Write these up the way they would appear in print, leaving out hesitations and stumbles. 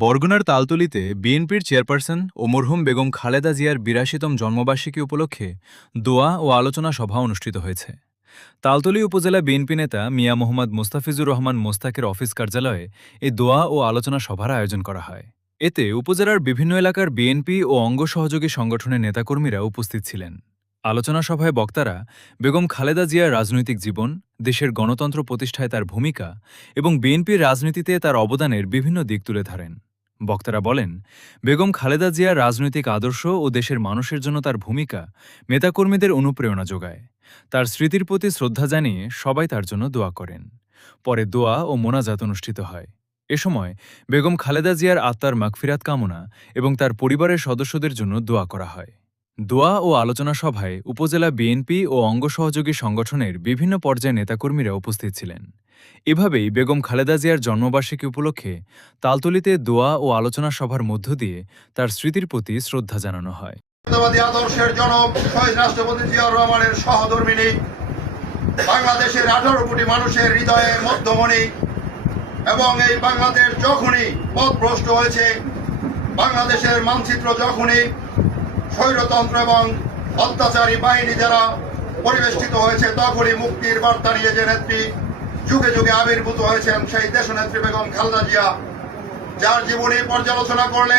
বরগুনার তালতলীতে বিএনপির চেয়ারপারসন ও মরহুম বেগম খালেদা জিয়ার ৮২তম জন্মবার্ষিকী উপলক্ষে দোয়া ও আলোচনা সভা অনুষ্ঠিত হয়েছে। তালতলী উপজেলা বিএনপি নেতা মিয়া মোহাম্মদ মোস্তাফিজুর রহমান মোস্তাকের অফিস কার্যালয়ে এই দোয়া ও আলোচনা সভার আয়োজন করা হয়। এতে উপজেলার বিভিন্ন এলাকার বিএনপি ও অঙ্গ সহযোগী সংগঠনের নেতাকর্মীরা উপস্থিত ছিলেন। আলোচনা সভায় বক্তারা বেগম খালেদা জিয়ার রাজনৈতিক জীবন, দেশের গণতন্ত্র প্রতিষ্ঠায় তার ভূমিকা এবং বিএনপির রাজনীতিতে তার অবদানের বিভিন্ন দিক তুলে ধরেন। বক্তারা বলেন, বেগম খালেদা জিয়ার রাজনৈতিক আদর্শ ও দেশের মানুষের জন্য তার ভূমিকা নেতাকর্মীদের অনুপ্রেরণা যোগায়। তার স্মৃতির প্রতি শ্রদ্ধা জানিয়ে সবাই তার জন্য দোয়া করেন। পরে দোয়া ও মোনাজাত অনুষ্ঠিত হয়। এ সময় বেগম খালেদা জিয়ার আত্মার মাগফিরাত কামনা এবং তার পরিবারের সদস্যদের জন্য দোয়া করা হয়। দোয়া ও আলোচনা সভায় উপজেলা বিএনপি ও অঙ্গ সহযোগী সংগঠনের বিভিন্ন পর্যায়ের নেতাকর্মীরা উপস্থিত ছিলেন। এভাবেই বেগম খালেদা জিয়ার জন্মবার্ষিকী উপলক্ষে তালতলীতে দোয়া ও আলোচনা সভার মধ্য দিয়ে তার স্মৃতির প্রতি শ্রদ্ধা জানানো হয়। আদর্শের জনক শহীদ রাষ্ট্রপতি জিয়াউর রহমানের সহধর্মিণী, বাংলাদেশের 18 কোটি মানুষের হৃদয়ের মধ্যমণি এবং এই বাংলাদেশ যখনই পথভ্রষ্ট হয়েছে, বাংলাদেশের মানচিত্র যখনই স্বৈরতন্ত্র এবং অত্যাচারী বাহিনী যারা পরিবেষ্টিত হয়েছে, তখনই মুক্তির বার্তা নিয়ে যে নেত্রী যুগে যুগে আবির্ভূত হয়েছেন, সেই দেশনেত্রী বেগম খালেদা জিয়া, যার জীবনী পর্যালোচনা করলে,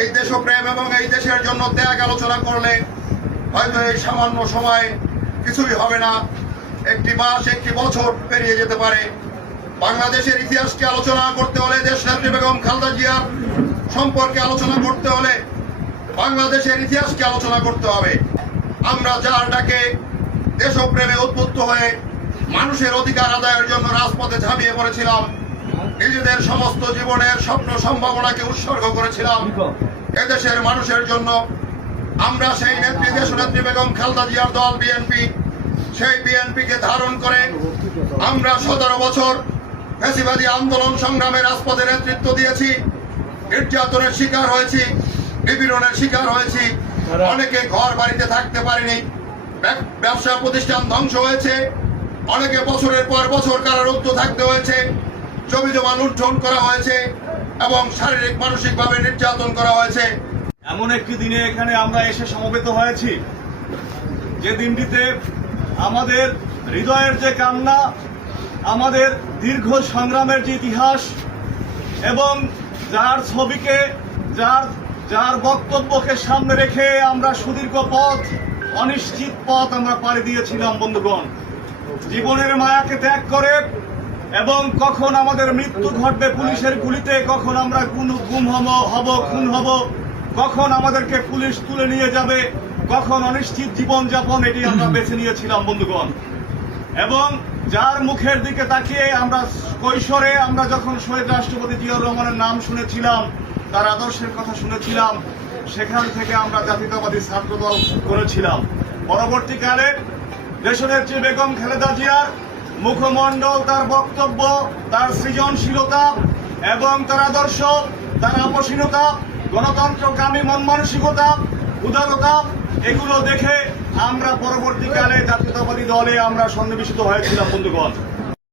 এই দেশপ্রেম এবং এই দেশের জন্য ত্যাগ আলোচনা করলে হয়তো এই সামান্য সময় কিছুই হবে না, একটি মাস একটি বছর পেরিয়ে যেতে পারে। বাংলাদেশের ইতিহাসকে আলোচনা করতে হলে, দেশনেত্রী বেগম খালেদা জিয়ার সম্পর্কে আলোচনা করতে হলে বাংলাদেশের ইতিহাসকে আলোচনা করতে হবে। আমরা যার ডাকে দেশপ্রেমে উদ্বুদ্ধ হয়ে মানুষের অধিকার আদায়ের জন্য রাজপথে ঝাঁপিয়ে পড়েছিলাম, নিজেদের সমস্ত জীবনের স্বপ্ন সম্ভাবনাকে উৎসর্গ করেছিলাম এদেশের মানুষের জন্য। আমরা সেই নেত্রী, দেশনেত্রী বেগম খালেদা জিয়ার দল বিএনপি, সেই বিএনপিকে ধারণ করে আমরা 17 বছর ফ্যাসিবাদী আন্দোলন সংগ্রামে রাজপথে নেতৃত্ব দিয়েছি, নির্যাতনের শিকার হয়েছি, নিপীড়নের শিকার হয়েছি, অনেকে ঘর বাড়িতে থাকতে পারেনি, ব্যবসা প্রতিষ্ঠান ধ্বংস হয়েছে, অনেকে বছরের পর বছর কারারুদ্ধ থাকতে হয়েছে, জমি জমা লুণ্ঠন করা হয়েছে এবং শারীরিক মানসিকভাবে নির্যাতন করা হয়েছে। এমন একটি দিনে এখানে আমরা এসে সমবেত হয়েছি, যে দিনটিতে আমাদের হৃদয়ের যে কান্না, আমাদের দীর্ঘ সংগ্রামের যে ইতিহাস এবং যার ছবিকে, যার বক্তব্যকে সামনে রেখে আমরা সুদীর্ঘ পথ, অনিশ্চিত পথ আমরা পাড়ি দিয়েছিলাম। বন্ধুগণ, জীবনের মায়াকে ত্যাগ করে এবং কখন আমাদের মৃত্যু ঘটবে পুলিশের গুলিতে, কখন আমরা গুম হব, খুন হব, কখন আমাদেরকে পুলিশ তুলে নিয়ে যাবে, কখন অনিশ্চিত জীবনযাপন, এটি আমরা বেছে নিয়েছিলাম বন্ধুগণ। এবং যার মুখের দিকে তাকিয়ে আমরা কৈশোরে আমরা যখন শহীদ রাষ্ট্রপতি জিয়াউর রহমানের নাম শুনেছিলাম, তার আদর্শের কথা শুনেছিলাম, সেখান থেকে আমরা জাতীয়তাবাদী ছাত্রদল করেছিলাম। পরবর্তীকালে দেশনেত্রী বেগম খালেদা জিয়ার মুখমণ্ডল, তার বক্তব্য, তার সৃজনশীলতা এবং তার আদর্শ, তার আপসীনতা, গণতন্ত্রকামী মন মানসিকতা, উদারতা, এগুলো দেখে আমরা পরবর্তীকালে জাতীয়তাবাদী দলে আমরা সন্নিবেশিত হয়েছিলাম বন্ধুগণ।